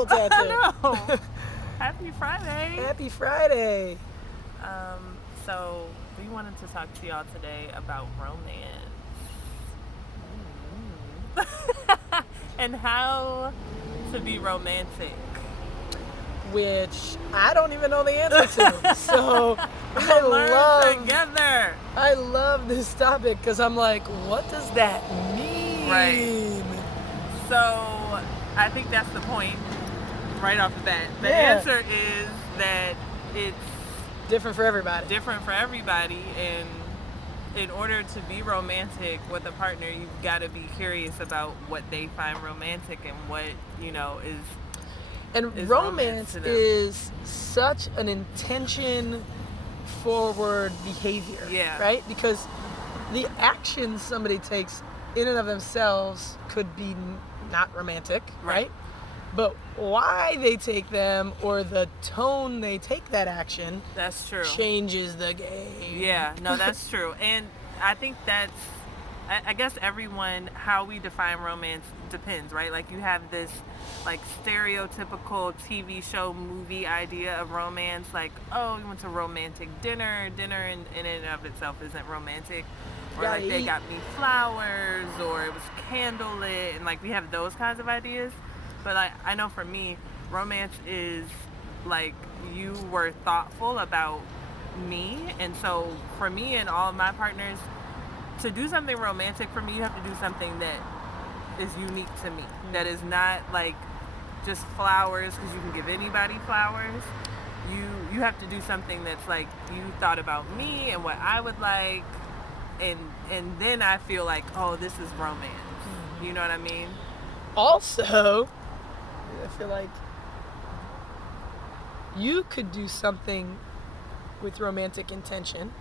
nipple tattoo. I know. Happy Friday. Happy Friday. So we wanted to talk to y'all today about romance. And how to be romantic. Which I don't even know the answer to. So Together. I love this topic because I'm like, what does that mean? Right. So I think that's the point right off the bat. The Yeah. answer is that it's Different for everybody. different for everybody, and in order to be romantic with a partner, you've got to be curious about what they find romantic and what, is And is romance romance to them. is such an intention forward behavior. Yeah. Right? Because the actions somebody takes in and of themselves could be not romantic, right? But why they take them or the tone they take that action That's true. changes the game. Yeah, no, that's true. And I think I guess how we define romance depends, right? Like you have this like stereotypical TV show movie idea of romance, like, oh, we went to romantic dinner in and of itself isn't romantic. Or like they got me flowers, or it was candlelit, and like we have those kinds of ideas. But I know for me, romance is like you were thoughtful about me, and so for me and all of my partners, to do something romantic for me, you have to do something that is unique to me, that is not like just flowers, because you can give anybody flowers. You have to do something that's like you thought about me and what I would like, and then I feel like, oh, this is romance. You know what I mean? Also, I feel like you could do something with romantic intention,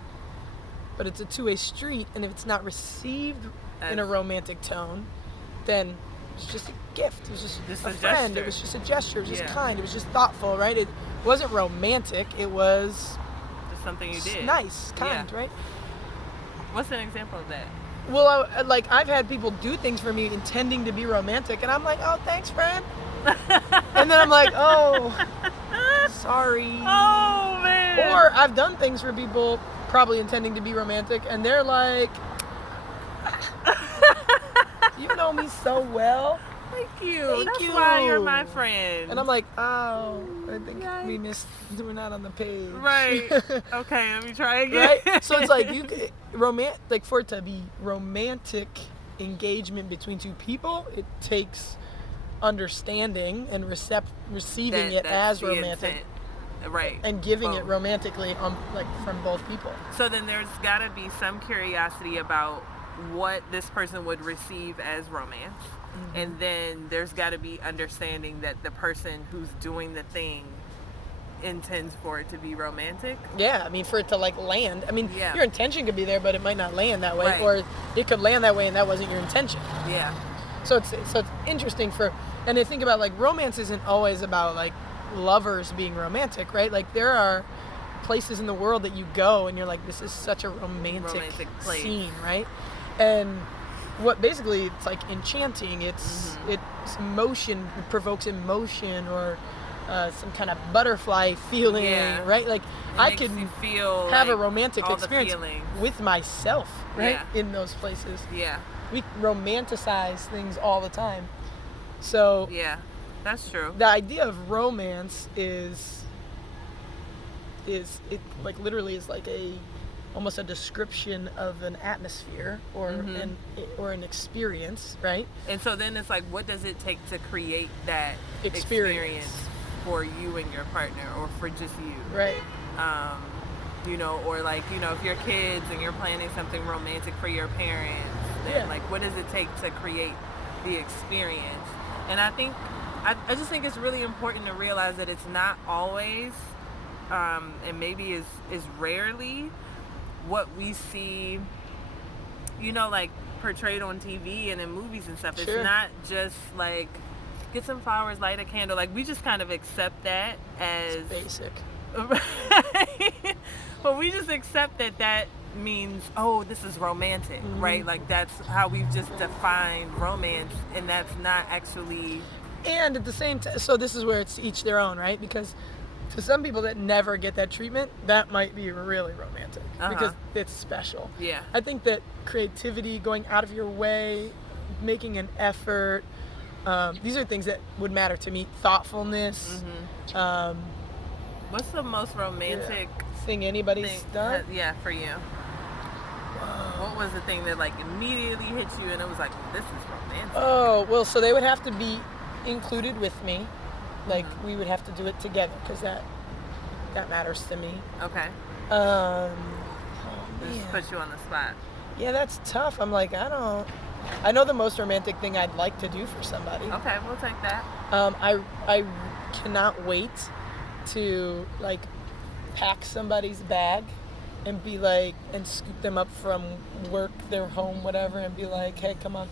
but it's a two-way street, and if it's not received in a romantic tone, then it's just a gift. It was just a friend. gesture. It was just a gesture. It was just Yeah. kind. It was just thoughtful, right? It wasn't romantic. It was Just something you did. nice, kind, Yeah. right? What's an example of that? Well, I've had people do things for me intending to be romantic, and I'm like, oh, thanks, friend. And then I'm like, oh, sorry. Oh, man. Or I've done things for people probably intending to be romantic, and they're like, you know me so well. Thank you. Thank That's you. why you're my friend. And I'm like, oh, I think Yikes. we're not on the page. Right. Okay, let me try again. Right? So it's like for it to be romantic engagement between two people, it takes understanding and receiving it as the romantic. intent. Right. And giving it Both. romantically from both people. So then there's got to be some curiosity about what this person would receive as romance. Mm-hmm. And then there's got to be understanding that the person who's doing the thing intends for it to be romantic. Yeah, I mean, for it to land. I mean, Yeah. your intention could be there, but it might not land that way, Right. or it could land that way and that wasn't your intention. Yeah. So it's interesting and I think about like romance isn't always about like lovers being romantic, right? Like there are places in the world that you go and you're like, this is such a romantic place. scene, right? And what basically it's like enchanting. It's emotion, it provokes emotion or some kind of butterfly feeling, Yeah. right? Like It I makes could you feel have a like romantic all the experience feelings. with myself, right? Yeah. In those places. Yeah. We romanticize things all the time. So Yeah. That's true. the idea of romance is it like literally is like almost a description of an atmosphere or an experience, right? And so then it's like, what does it take to create that Experience. for you and your partner, or for just you? Right. Or like, if you're kids and you're planning something romantic for your parents, then Yeah. like, what does it take to create the experience? And I just think it's really important to realize that it's not always, and maybe is rarely what we see, like portrayed on TV and in movies and stuff. Sure. It's not just like, get some flowers, light a candle. Like, we just kind of accept that as Basic. but we just accept that means, oh, this is romantic, right? Like, that's how we've just defined romance, and that's not actually And at the same time, so this is where it's each their own, right? Because to some people that never get that treatment, that might be really romantic because it's special. Yeah. I think that creativity, going out of your way, making an effort, these are things that would matter to me. Thoughtfulness. What's the most romantic thing anybody's done? Yeah, for you. What was the thing that like immediately hit you and it was like, this is romantic? Oh, well, so they would have to be included with me. Like, we would have to do it together because that matters to me. Okay. Just put you on the spot. Yeah, that's tough. I'm like, I know the most romantic thing I'd like to do for somebody. Okay, we'll take that. I cannot wait to like pack somebody's bag and be like, and scoop them up from work, their home, whatever, and be like, hey, come on.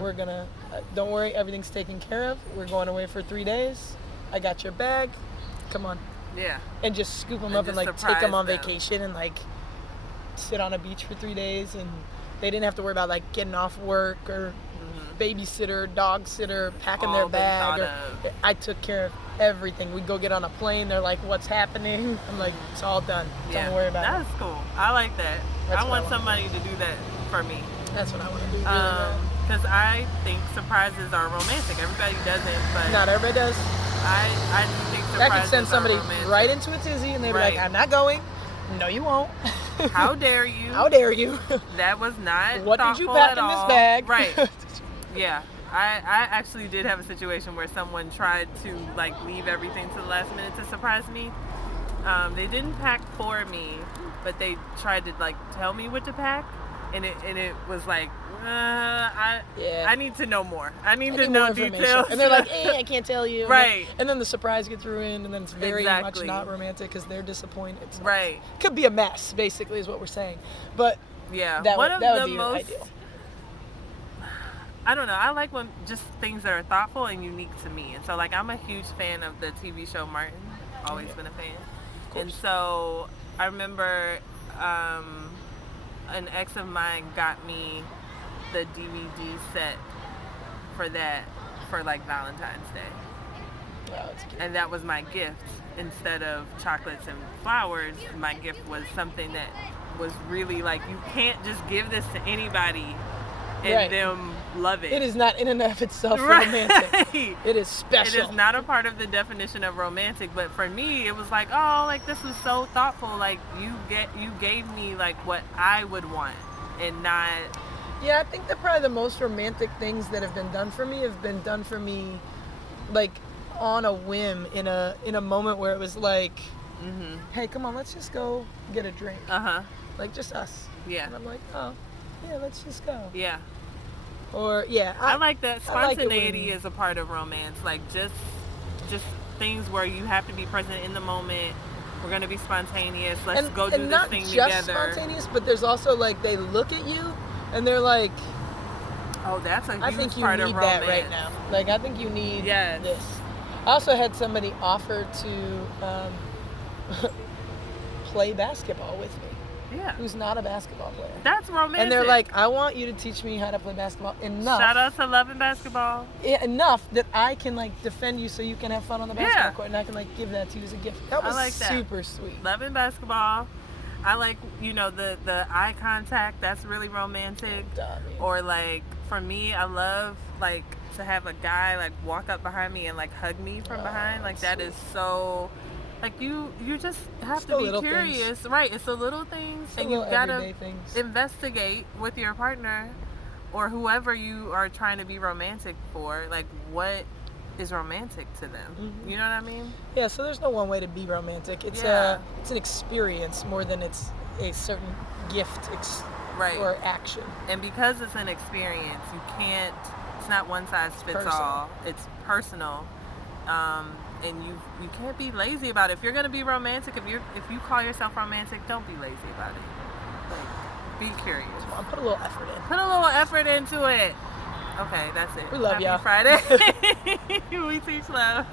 We're gonna, don't worry, everything's taken care of. We're going away for 3 days. I got your bag. Come on. Yeah. And just scoop them up and like take them on vacation and like sit on a beach for 3 days, and they didn't have to worry about like getting off work or babysitter, dog sitter, packing their bag. I took care of everything. We'd go get on a plane. They're like, what's happening? I'm like, it's all done. Yeah. Don't worry about it. That's cool. I like that. I want somebody to do that for me. That's what I want to do. Really because I think surprises are romantic. Everybody doesn't, but not everybody does. I do think surprises that could send somebody are romantic. right into a tizzy, and they'd be like, I'm not going. No, you won't. How dare you? How dare you? That was not What did you thoughtful pack at in this all. bag? Right. Yeah. I actually did have a situation where someone tried to like leave everything to the last minute to surprise me. They didn't pack for me, but they tried to like tell me what to pack, and it was like, I need to know more. I need to know details. And they're like, I can't tell you. Right. And then the surprise gets ruined, and then it's very much not romantic because they're disappointed. So right. Could be a mess, basically, is what we're saying. But yeah, that would be ideal. I don't know. I like when just things that are thoughtful and unique to me. And so, like, I'm a huge fan of the TV show Martin. Always been a fan. And so, I remember an ex of mine got me the DVD set for that for like Valentine's Day. Yeah, that's cute. And that was my gift. Instead of chocolates and flowers, my gift was something that was really like, you can't just give this to anybody and them love it. It is not in and of itself romantic. It is special. It is not a part of the definition of romantic, but for me it was like, oh, like this was so thoughtful. Like you gave me like what I would want and not. Yeah, I think that probably the most romantic things that have been done for me have been done for me like on a whim in a moment where it was like, hey, come on, let's just go get a drink. Like just us. Yeah. And I'm like, oh, yeah, let's just go. Yeah. Or I like that. Spontaneity is a part of romance. Like just things where you have to be present in the moment. We're gonna be spontaneous. Let's go do this thing together. And not just spontaneous, but there's also like they look at you and they're like, oh, that's a huge part of romance. I think you need that right now. Like I think you need this. I also had somebody offer to play basketball with me. Yeah. Who's not a basketball player. That's romantic. And they're like, I want you to teach me how to play basketball enough. Shout out to Love and Basketball. Yeah, enough that I can like defend you so you can have fun on the basketball court, and I can like give that to you as a gift. That was super sweet. Love and Basketball. I like, the eye contact. That's really romantic. Or like for me, I love like to have a guy like walk up behind me and like hug me from behind. Like that is so. Like you just have to be curious, right? It's the little things, and you gotta investigate with your partner or whoever you are trying to be romantic for. Like, what is romantic to them? You know what I mean? Yeah. So there's no one way to be romantic. It's an experience more than it's a certain gift or action. And because it's an experience, you can't. It's not one size fits all. It's personal. And you can't be lazy about it. If you're gonna be romantic, if you call yourself romantic, don't be lazy about it. Like, be curious. Come on, put a little effort in. Put a little effort into it. Okay, that's it. We love y'all. Happy Friday. We teach love.